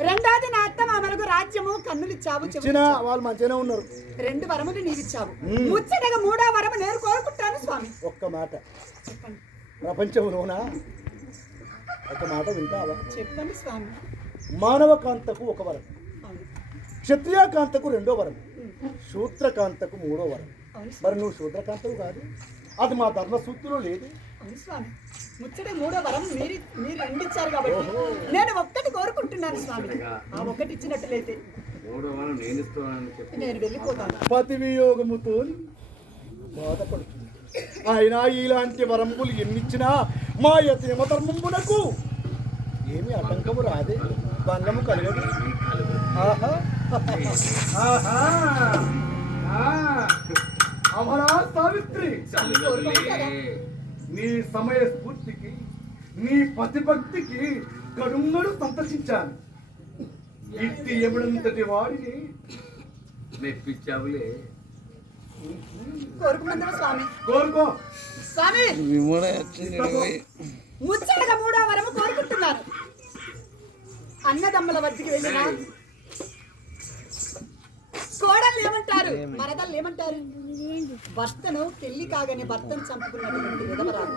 రెండోది నా అత్త మామలకు రాజ్యము కన్నులు ఇచ్చావు వాళ్ళు మంచిగానే ఉన్నారు. రెండు వరములు నీవిచ్చావు మ్మ్. ముచ్చటగా మూడో వరము నేను కోరుకుంటాను స్వామి. ఒక్క మాట. ప్రపంచంలోనా? ఒక మాట వింటావా? చెప్పండి స్వామి. మానవ కాంతకు ఒక వరం. క్షత్రియ కాంతకు రెండో వరం. శూద్రకాంతకు మూడో వరం. మరి నువ్వు శూద్రకాంతవు కాదు. అది మా ధర్మసూత్రులో లేదు. అవును స్వామి ముచ్చట మూడో వరం మీరు మీరు ఇచ్చారు కాబట్టి. నేను ఒక్కటి కోరుకుంటున్నాను స్వామి. ఆ ఒక్కటి ఇచ్చినట్లయితే మూడో వారం నేను ఇస్తున్నానని చెప్పి. నేను వెళ్ళిపోతాను. పతి వియోగముతో బాధపడుతుంది. అయినా ఇలాంటి వరములు ఎన్నిచ్చినా మా యమ ధర్మమునకు ఏమి ఆటంకము రాదే. భంగము కలగదు. ఆహా. ఆహా. ఆ. అమరా సావిత్రి. నీ సమయ స్ఫూర్తికి నీ పతిభక్తికి కడుంగడు సంతసించాను. ఇట్టి ఎముడంతటి వాడిని మెప్పించావులే. కోరుకున్నందుకు స్వామి. కోరుకో. స్వామి! ముచ్చటగా మూడో వరము కోరుకుంటున్నాను అన్నదమ్ముల వద్దకి వెళ్ళిన ఏమంటారు? మరదళ్ళు ఏమంటారు? భర్తను పెళ్ళి కాగానే భర్తను చంపుకున్నటువంటి విధవరాలు.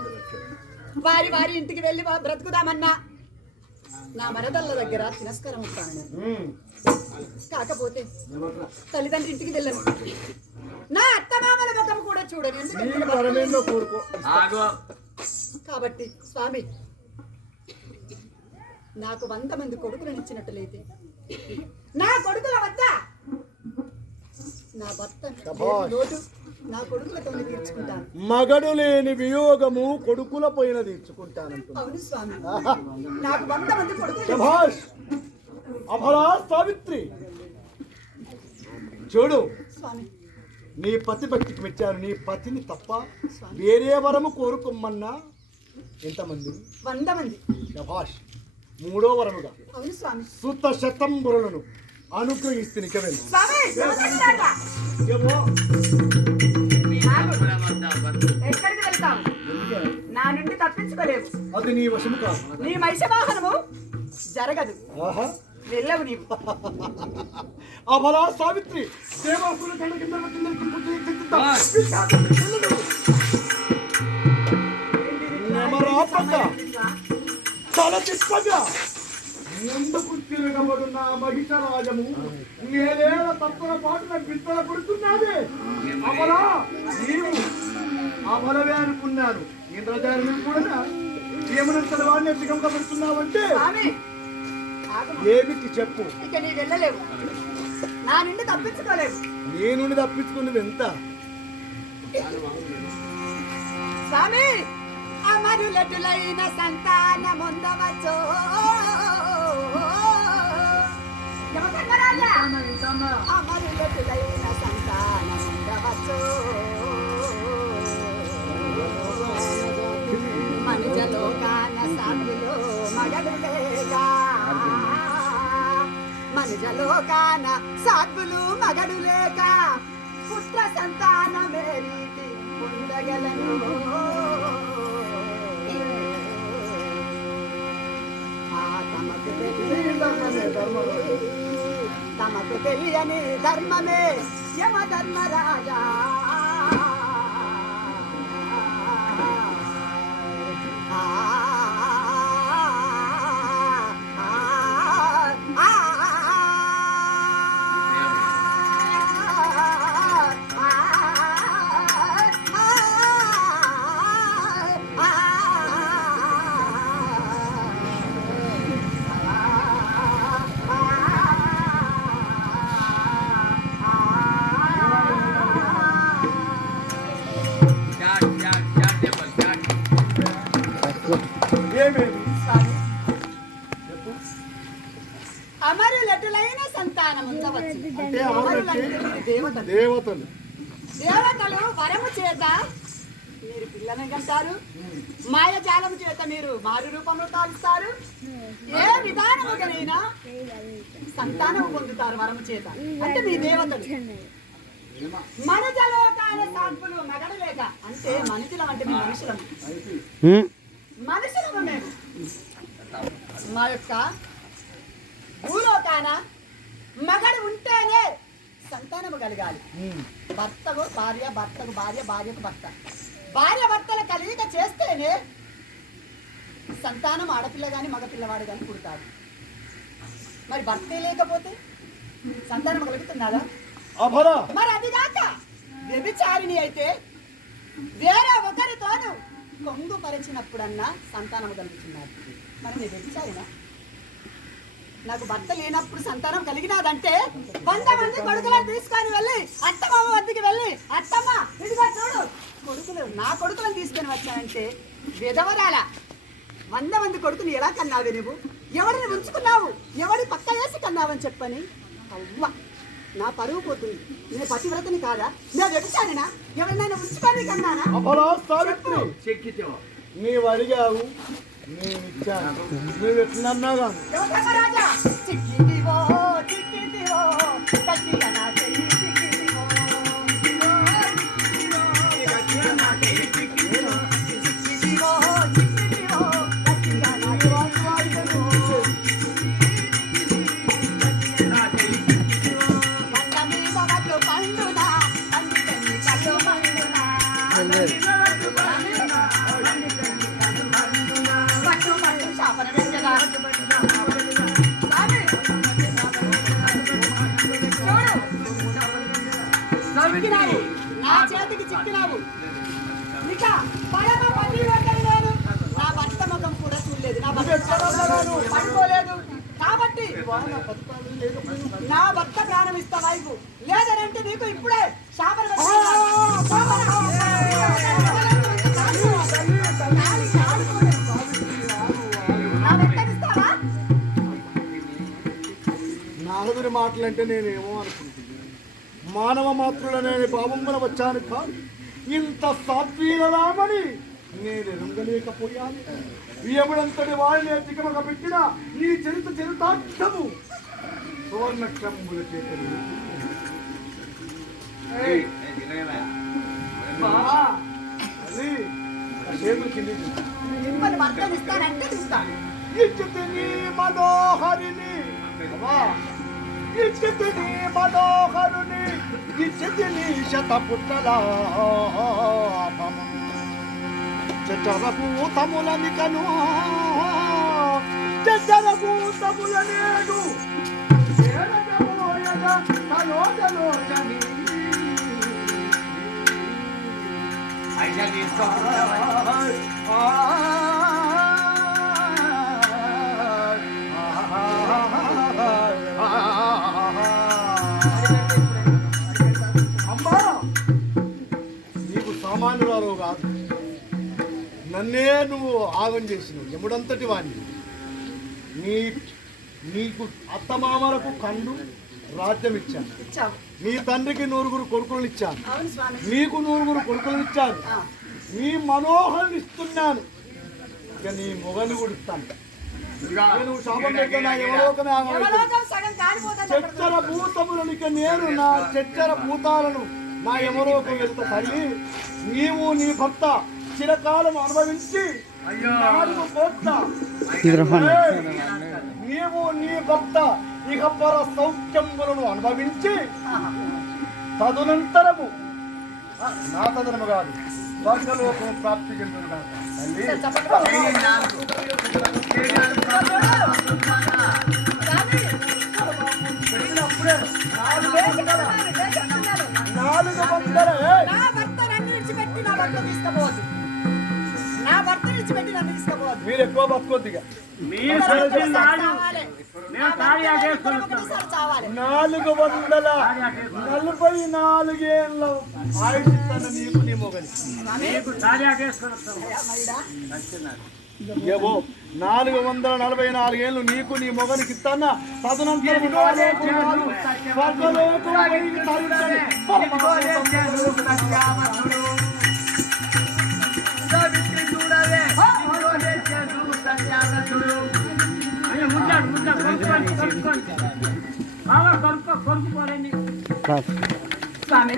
వారి వారి ఇంటికి వెళ్ళి బ్రతుకుదామన్నా. నా మరదళ్ళ దగ్గర తిరస్కారం ఉంటాను. కాకపోతే? తల్లిదండ్రి ఇంటికి వెళ్ళను. నా అత్తమామల ముఖం కూడా చూడను. నీ ఎందుకంటే వరమేందో కోరుకో. ఆగో. కాబట్టి స్వామి నాకు వంద మంది కొడుకులను ఇచ్చినట్లయితే నా కొడుకుల వద్ద నా భర్త శభాష్. లోటు నా కొడుకులతో తీర్చుకుంటాను. మగడు లేని వియోగము కొడుకుల పైన తీర్చుకుంటానంటున్నా. అవును స్వామి. ఆహా. నాకు వంద మంది కొడుకులు శభాష్ అభరా సావిత్రి. చూడు స్వామి. నీ పతి భక్తికి మెచ్చాను. నీ పతిని తప్ప వేరే వరము కోరుకోమన్నా ఎంతమంది? వంద మంది. శభాష్ మూడో వరముగా. అవును స్వామి. సుత శతంబురులను అనుగ్రహిస్తే నిజమే స్వామి చూడండి. ఏమో? మీ తమ్ముడ వద్ద బంధు ఎక్కడికి వెళ్తావు నా నుండి తప్పించుకోలేవు. అది నీ వశము కాదు. నీ మైషవాహనము జరగదు. వెళ్ళవు నీవు. అభరా సావిత్రి దేవాసుల కళ్ళ కింద కిందకి పుట్టి చెక్కుతా. ముందుకు తిరగబడున్న మహిషరాజము నేనేళ్ళ తత్వల పాటున బిత్తల పడుతున్నది నీవు అమలవే అనుకున్నాను. ఇంద్రజాని కూడా ఏమనంతటి వాడిని ఎత్తికంగా పెడుతున్నావంటే. ఏమిటి చెప్పు? ఇక నీ వెళ్ళలేవు. నా నుండి తప్పించుకోలేవు. నేను తప్పించుకున్నది ఎంత? స్వామి అమరులటులైన సంతానముందవచ్చు యమధర్మరాజా, అమరులటులైన సంతానముందవచ్చు మనుజలోకాన సాధులు మగడులేగా మనుజలోకాన సాధులు మగడు లేక పుత్ర సంతానమే రీతి పొందగలను. ఆ తమకు తెలియని తమకు తెలియని ధర్మమే యమ ధర్మరాజా. పిల్లని కంటారు మాయజాలము చేత మీరు మారు రూపంలో తాగుతారు ఏ విధానముగానైనా సంతానము పొందుతారు వరము చేత. అంటే మీ దేవతలు. మనజలోకాల సాత్పులు మగడలేక అంటే మనుషులం అంటే మీ మనుషులము మనుషులము మేము. మా యొక్క భూలోకాన మగడు ఉంటేనే సంతానము కలగాలి. భర్తకు భార్య భర్తకు భార్య భార్యకు భర్త. భార్య భర్తల కలియిక చేస్తేనే సంతానం ఆడపిల్ల కానీ మగపిల్లవాడు కానీ పుడతాడు. మరి భర్తే లేకపోతే సంతానం కలుగుతున్నదా మరి అది కాక వ్యభిచారిణి అయితే వేరే ఒకరితోను కొంగు పరిచినప్పుడన్నా సంతానం కలుగుతున్నారు. మరి నేను వ్యభిచారినా? నాకు భర్త లేనప్పుడు సంతానం కలిగినాదంటే వంద మంది కొడుకులను తీసుకొని వెళ్ళి అత్తమ్మ వద్దకి వెళ్ళి అత్తమ్మ ఇదిగో చూడు కొడుకులు నా కొడుకులను తీసుకొని వచ్చానంటే విధవరాల? వంద మంది కొడుకుని ఎలా కన్నావు నువ్వు? ఎవరిని ఉంచుకున్నావు? ఎవరి పక్క వేసి కన్నావని చెప్పని? అవ్వ నా పరువు పోతుంది. నేను పతివ్రతని కాదా? నేను వ్యభిచారినా? ఎవరినైనా ఉంచుకొని కన్నానా? సావిత్రి. చెక్కితే నీవు అడిగావు నేను ఇచ్చాను. నువ్వు ఎట్లన్నా కానీ చిక్కినావు. నా చేతికి చిక్కినావు. ఇక పరమ పతివ్రతని పెట్టలేదు నా భర్త ముఖం కూడా చూడలేదు. నా భర్త పడుకోలేదు. కాబట్టి నా భర్త ప్రాణం ఇస్తా వైపు. లేదనంటే నీకు ఇప్పుడే శాపన నా మాటలంటే నేనేమో అనుకుంటున్నాను మానవ మాతృలనే భావమున వచ్చాను కాదు. ఇంత సాత్వీరరామని నేను ఎరుంగలేకపోయాను ఎప్పుడంతటి వారిని చికమక పెట్టిన నీ చరిత చరితార్థము సువర్ణక్షంబుల చేతలు ఇచ్చితిని మనోహరిని. ఇచ్చితిని మనోహరుని. ఇచ్చితిని శతపుట్టలాభము చచరభూతములనికను చచరభూతముల నేడు చేరగబోయగ సామాన్యురాలు కాదు. నన్నే నువ్వు ఆగం చేసినావు. ఎముడంతటి వాణ్ణి. నీ నీకు అత్తమామలకు కళ్ళు రాజ్యం ఇచ్చాను. ఇచ్చావు. నీ తండ్రికి నూరుగురు కొడుకులను ఇచ్చాను. అవును స్వామి. నీకు నూరుగురు కొడుకులను ఇచ్చాను. నీ మనోహరం ఇస్తున్నాను. ఇక నీ మొగలు కూడా ఇస్తాను. నేను శాపం పెట్టినా చచ్చర భూతములను ఇక నేను నా చచ్చర భూతాలను నా యమలోకం వెళ్తా తల్లి నీవు నీ భర్త చిరకాలం అనుభవించి నాలుగు కోట్ల ఏయ్! నీవు నీ భర్త ఇక పర సౌఖ్యములను అనుభవించి తదునంతరము నా తదనము కాదు స్వర్గలోకం ప్రాప్తి చెందును కాదు తల్లి నాలుగు వందల! నా భర్త నన్ను విడిచిపెట్టి నా భర్త తీసుకుపోవద్దు. నా భర్త విడిచిపెట్టి నన్ను తీసుకుపోవద్దు. మీరు ఎక్కువ. నాలుగు వందల నలభై నాలుగేళ్ళ ఆయుష్తాను నీకు నీ మరిడా? ఏవో నాలుగు వందల నలభై నాలుగేళ్ళు నీకు నీ మొగనికి ఇస్తానా తదనంతరం నాలుగు నాలుగు స్వర్గలోకం వైపు తరుణని స్వామి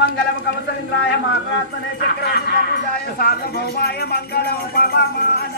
మంగళం కవసలింద్రాయ చక్రవర్తి పూజాయ సార్వభౌమాయ మంగళం పవమాన